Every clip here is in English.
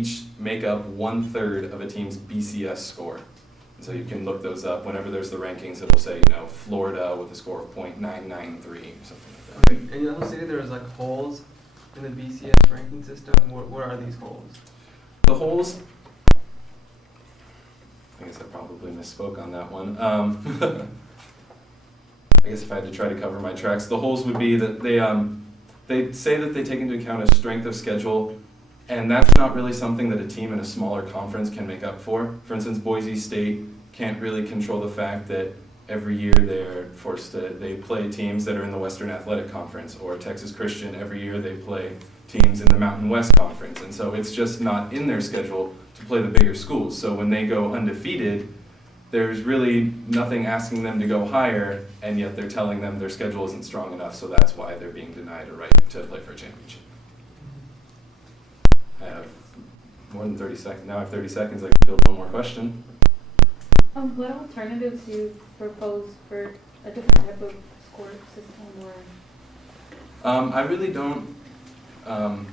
each make up 1/3 of a team's BCS score. And so you can look those up. Whenever there's the rankings, it'll say, Florida with a score of .993 or something like that. Okay. And you also say there's like holes in the BCS ranking system. What are these holes? The holes, I guess I probably misspoke on that one. I guess if I had to try to cover my tracks, the holes would be that they say that they take into account a strength of schedule, and that's not really something that a team in a smaller conference can make up for. For instance, Boise State can't really control the fact that every year they play teams that are in the Western Athletic Conference, or Texas Christian, every year they play teams in the Mountain West Conference, and so it's just not in their schedule to play the bigger schools. So when they go undefeated, there's really nothing asking them to go higher, and yet they're telling them their schedule isn't strong enough, so that's why they're being denied a right to play for a championship. I have more than 30 seconds. Now I have 30 seconds. I can field one more question. What alternatives do you propose for a different type of score system? I really don't. I'm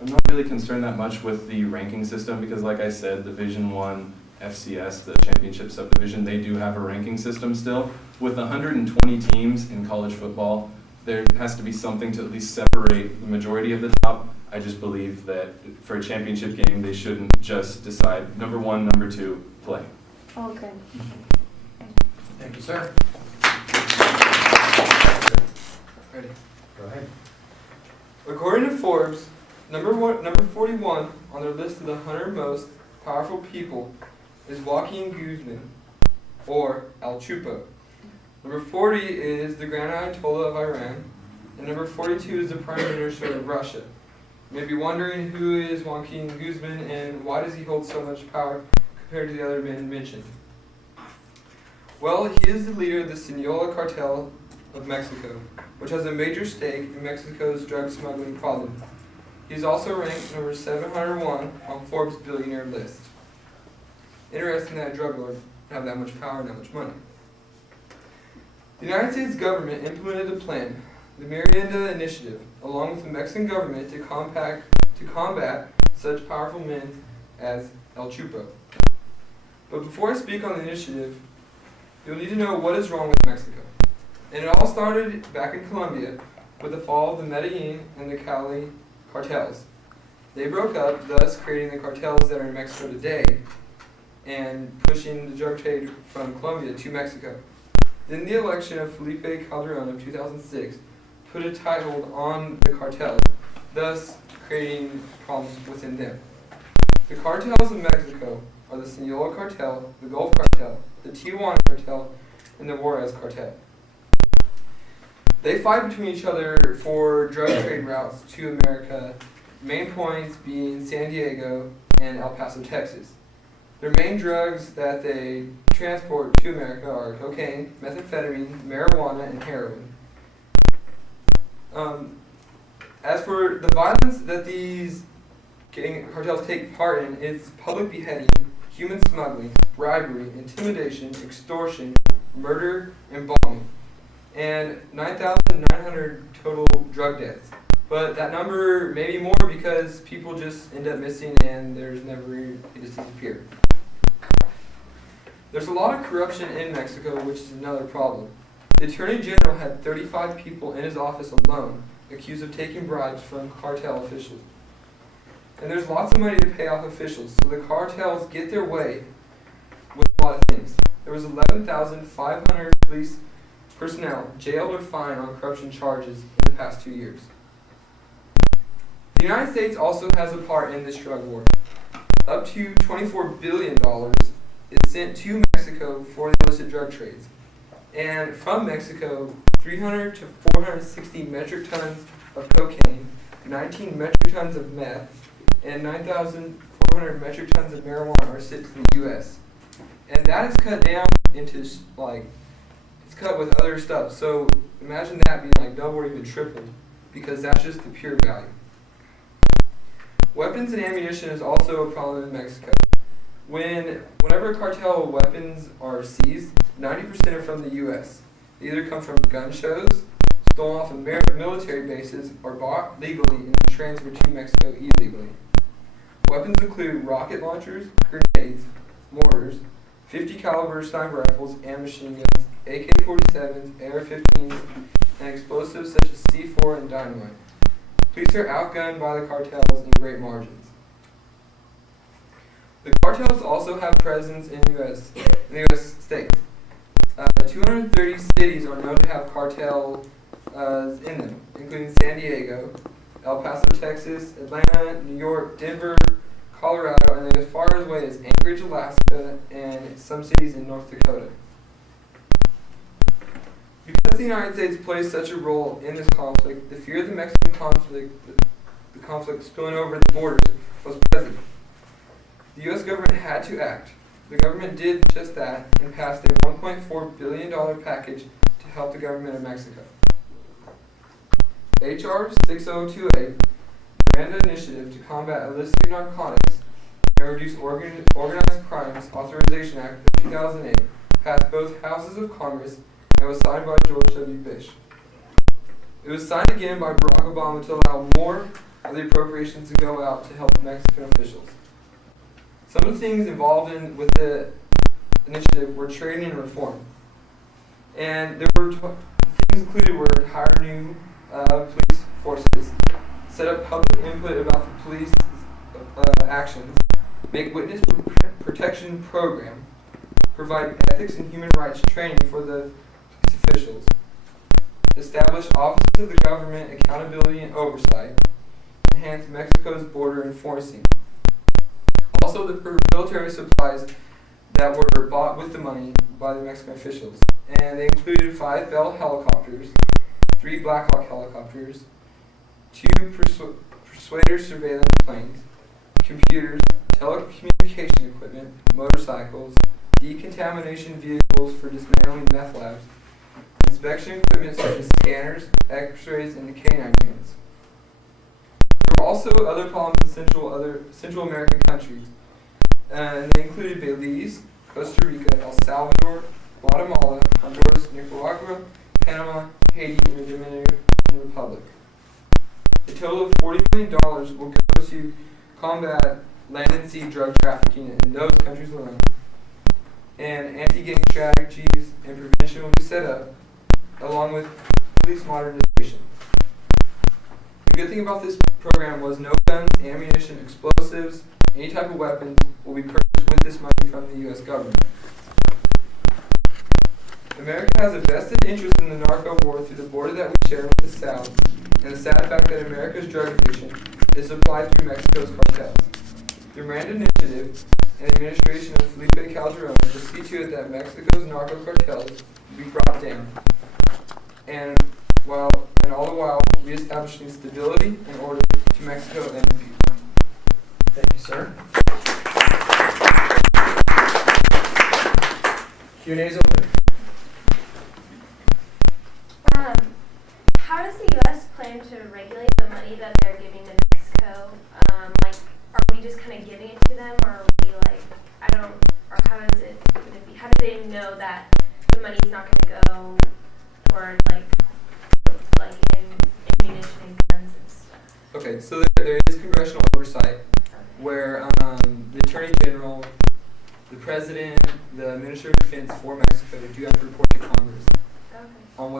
not really concerned that much with the ranking system because, like I said, Division I FCS, the championship subdivision, they do have a ranking system still. With 120 teams in college football, there has to be something to at least separate the majority of the top. I just believe that for a championship game, they shouldn't just decide number 1, number 2, play. Oh, okay. Thank you, sir. Ready? Go ahead. According to Forbes, number 41 on their list of the 100 most powerful people is Joaquin Guzman, or El Chupo. Number 40 is the Grand Ayatollah of Iran, and number 42 is the Prime Minister of Russia. You may be wondering who is Joaquin Guzman and why does he hold so much power compared to the other men mentioned. Well, he is the leader of the Sinaloa Cartel of Mexico, which has a major stake in Mexico's drug smuggling problem. He's also ranked number 701 on Forbes' billionaire list. Interesting that a drug lord would have that much power and that much money. The United States government implemented a plan, the Merienda Initiative, along with the Mexican government to combat such powerful men as El Chupo. But before I speak on the initiative, you'll need to know what is wrong with Mexico. And it all started back in Colombia with the fall of the Medellin and the Cali cartels. They broke up, thus creating the cartels that are in Mexico today and pushing the drug trade from Colombia to Mexico. Then the election of Felipe Calderon of 2006 put a tight hold on the cartels, thus creating problems within them. The cartels of Mexico are the Sinaloa Cartel, the Gulf Cartel, the Tijuana Cartel, and the Juarez Cartel. They fight between each other for drug trade routes to America, main points being San Diego and El Paso, Texas. Their main drugs that they transport to America are cocaine, methamphetamine, marijuana, and heroin. As for the violence that these cartels take part in, it's public beheading, human smuggling, bribery, intimidation, extortion, murder, and bombing. And 9,900 total drug deaths. But that number may be more because people just end up missing and they just disappear. There's a lot of corruption in Mexico, which is another problem. The Attorney General had 35 people in his office alone accused of taking bribes from cartel officials. And there's lots of money to pay off officials, so the cartels get their way with a lot of things. There was 11,500 police personnel jailed or fined on corruption charges in the past 2 years. The United States also has a part in this drug war. Up to $24 billion is sent to Mexico for the illicit drug trades. And from Mexico, 300 to 460 metric tons of cocaine, 19 metric tons of meth, and 9,400 metric tons of marijuana are sent to the U.S. And that is cut down into, it's cut with other stuff. So imagine that being double or even tripled, because that's just the pure value. Weapons and ammunition is also a problem in Mexico. Whenever cartel weapons are seized, 90% are from the U.S. They either come from gun shows, stolen off of military bases, or bought legally and then transferred to Mexico illegally. Weapons include rocket launchers, grenades, mortars, 50 caliber sniper rifles and machine guns, AK-47s, AR-15s, and explosives such as C4 and dynamite. Police are outgunned by the cartels in great margins. The cartels also have presence in the U.S. states. 230 cities are known to have cartels in them, including San Diego, El Paso, Texas, Atlanta, New York, Denver, Colorado, and then as far away as Anchorage, Alaska, and some cities in North Dakota. Because the United States plays such a role in this conflict, the fear of the Mexican conflict, the conflict spilling over the borders, was present. The U.S. government had to act. The government did just that and passed a $1.4 billion package to help the government of Mexico. H.R. 6028, Miranda Initiative to Combat Illicit Narcotics and Reduce Organized Crimes Authorization Act of 2008, passed both houses of Congress and was signed by George W. Bush. It was signed again by Barack Obama to allow more of the appropriations to go out to help Mexican officials. Some of the things involved with the initiative were training and reform. And there were things included were hire new police forces, set up public input about the police actions, make witness protection program, provide ethics and human rights training for the police officials, establish offices of the government accountability and oversight, enhance Mexico's border enforcing. Also, the military supplies that were bought with the money by the Mexican officials, and they included 5 Bell helicopters, 3 Black Hawk helicopters, 2 Persuader surveillance planes, computers, telecommunication equipment, motorcycles, decontamination vehicles for dismantling meth labs, inspection equipment such as scanners, x-rays, and the canine units. There were also other problems in Central American countries, and they included Belize, Costa Rica, El Salvador, Guatemala, Honduras, Nicaragua, Panama, Haiti, and the Dominican Republic. A total of $40 million will go to combat land and sea drug trafficking in those countries alone, and anti-gang strategies and prevention will be set up, along with police modernization. The good thing about this program was no guns, ammunition, explosives, any type of weapons will be purchased with this money from the U.S. government. America has a vested interest in the narco war through the border that we share with the South, and the sad fact that America's drug addiction is supplied through Mexico's cartels. The Miranda Initiative and the administration of Felipe Calderon will see to it that Mexico's narco cartels be brought down, and all the while reestablishing stability and order to Mexico and the people. Thank you, sir. Q&A is open. How does the U.S. plan to regulate the money that they're giving to Mexico? Are we just kind of giving it to them, or are we how does it going to be? How do they know that the money's not going to go toward like in ammunition and guns and stuff? Okay, so there is congressional oversight where the Attorney General, the President, the Minister of Defense for Mexico do have to report to Congress Okay. on